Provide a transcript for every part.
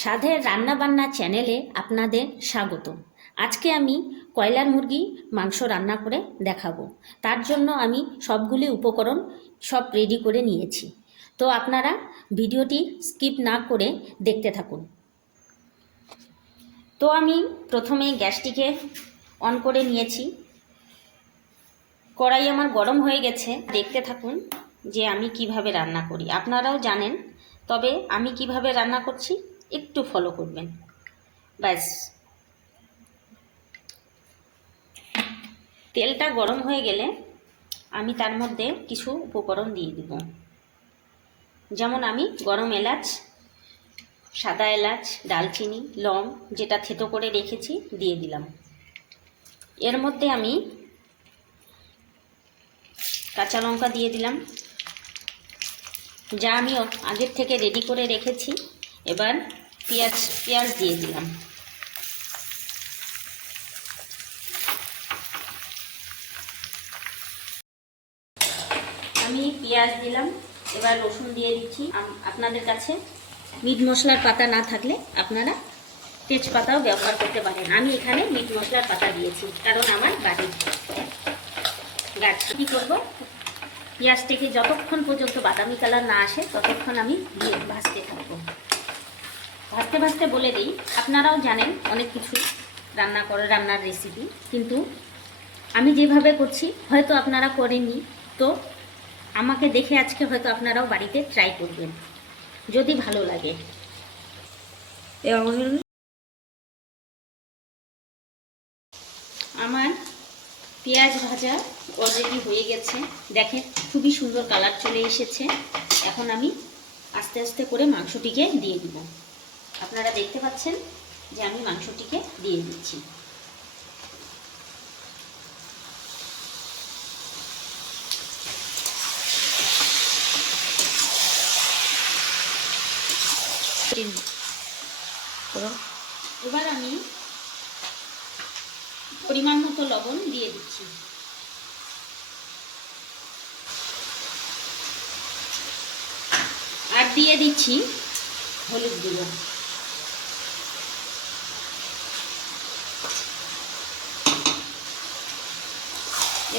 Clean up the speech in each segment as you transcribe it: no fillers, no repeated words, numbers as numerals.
স্বাদের রান্নাবান্না চ্যানেলে আপনাদের স্বাগত। আজকে আমি কয়লার মুরগি মাংস রান্না করে দেখাবো। তার জন্য আমি সবগুলি উপকরণ সব রেডি করে নিয়েছি। তো আপনারা ভিডিওটি স্কিপ না করে দেখতে থাকুন। তো আমি প্রথমে গ্যাসটিকে অন করে নিয়েছি। কড়াই আমার গরম হয়ে গেছে। দেখতে থাকুন যে আমি কিভাবে রান্না করি। আপনারাও জানেন, তবে আমি কিভাবে রান্না করছি একটু ফলো করবেন। ব্যাস, তেলটা গরম হয়ে গেলে আমি তার মধ্যে কিছু উপকরণ দিয়ে দিব। যেমন আমি গরম এলাচ, সাদা এলাচ, দালচিনি, লং যেটা থেতো করে রেখেছি দিয়ে দিলাম। এর মধ্যে আমি কাঁচা লঙ্কা দিয়ে দিলাম, যা আমি আগের থেকে রেডি করে রেখেছি। এবার পেঁয়াজ দিয়ে দিলাম। আমি পেঁয়াজ দিলাম, এবার রসুন দিয়ে দিচ্ছি। আপনাদের কাছে মিট মশলার পাতা না থাকলে আপনারা তেজপাতাও ব্যবহার করতে পারেন। আমি এখানে মিট মশলার পাতা দিয়েছি কারণ আমার বাড়ির গাছ। কী করবো, পেঁয়াজটাকে যতক্ষণ পর্যন্ত বাদামি কালার না আসে ততক্ষণ আমি দিয়ে ভাজতে থাকবো। ভাজতে ভাজতে বলে দিই, আপনারাও জানেন অনেক কিছু রান্নার রেসিপি, কিন্তু আমি যেভাবে করছি হয়তো আপনারা করেননি। তো আমাকে দেখে আজকে হয়তো আপনারাও বাড়িতে ট্রাই করবেন, যদি ভালো লাগে। আমার পেঁয়াজ ভাজা অলরেডি হয়ে গেছে, দেখেন খুবই সুন্দর কালার চলে এসেছে। এখন আমি আস্তে আস্তে করে মাংসটিকে দিয়ে দিব। আপনারা দেখতে পাচ্ছেন যে আমি মাংসটিকে দিয়ে দিচ্ছি। এবার আমি পরিমাণ মতো লবণ দিয়ে দিচ্ছি। আর দিয়ে দিচ্ছি হলুদ গুঁড়ো।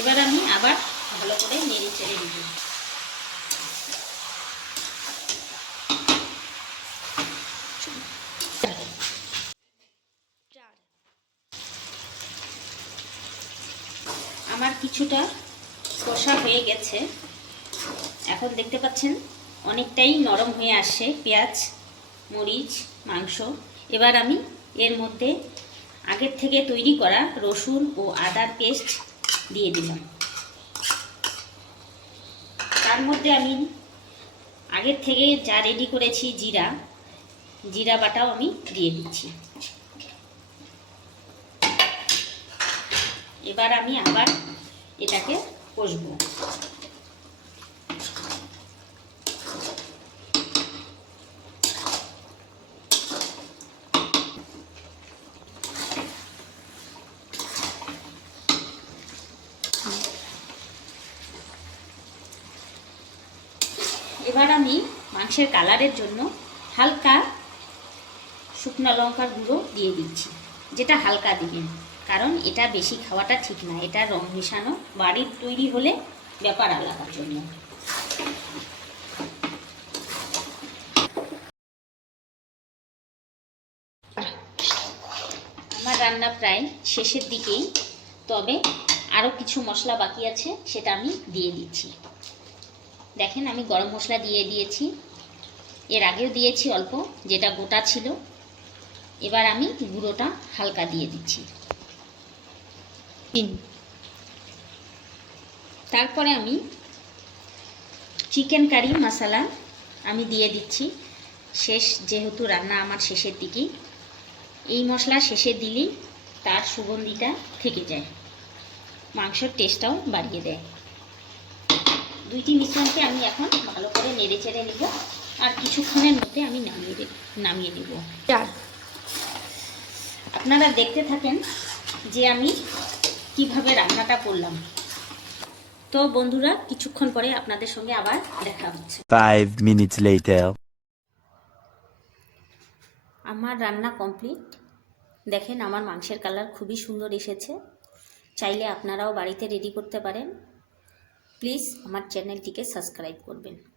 এবার আমি আবার ভালো করে নেড়ে চেড়ে দিব। আমার কিছুটা কষা হয়ে গেছে, এখন দেখতে পাচ্ছেন অনেকটাই নরম হয়ে আসছে পেঁয়াজ, মরিচ, মাংস। এবার আমি এর মধ্যে আগের থেকে তৈরি করা রসুন ও আদার পেস্ট দিয়ে দিলাম। তার মধ্যে আমি আগের থেকে যা রেডি করেছি জিরা বাটাও আমি দিয়ে দিচ্ছি। এবার আমি আবার এটাকে কষবো। এবার আমি মাংসের কালারের জন্য হালকা শুকনো লঙ্কার গুঁড়ো দিয়ে দিচ্ছি, যেটা হালকা দিবেন, কারণ এটা বেশি খাওয়াটা ঠিক না। এটা রং মেশানো বাড়ির তৈরি হলে ব্যাপার আলাদার জন্য। আমার রান্না প্রায় শেষের দিকেই, তবে আরও কিছু মশলা বাকি আছে, সেটা আমি দিয়ে দিচ্ছি। দেখেন আমি গরম মশলা দিয়ে দিয়েছি, এর আগেও দিয়েছি অল্প, যেটা গোটা ছিল। এবার আমি গুঁড়োটা হালকা দিয়ে দিচ্ছি। তারপরে আমি চিকেন কারি মশলা আমি দিয়ে দিচ্ছি। যেহেতু রান্না আমার শেষের দিকেই, এই মশলা শেষে দিলেই তার সুগন্ধিটা থেকে যায়, মাংসের টেস্টটাও বাড়িয়ে দেয়। দুইটি মিশ্রণকে আমি এখন ভালো করে নেড়ে চেড়ে নেব, আর কিছুক্ষণের মধ্যে আমি নামিয়ে নেব। আপনারা দেখতে থাকেন যে আমি কিভাবে রান্নাটা করলাম। তো বন্ধুরা, কিছুক্ষণ পরে আপনাদের সঙ্গে আবার দেখা হচ্ছে। 5 minutes later. আমার রান্না কমপ্লিট। দেখেন আমার মাংসের কালার খুবই সুন্দর এসেছে। চাইলে আপনারাও বাড়িতে রেডি করতে পারেন। প্লিজ আমার চ্যানেলটিকে সাবস্ক্রাইব করবেন।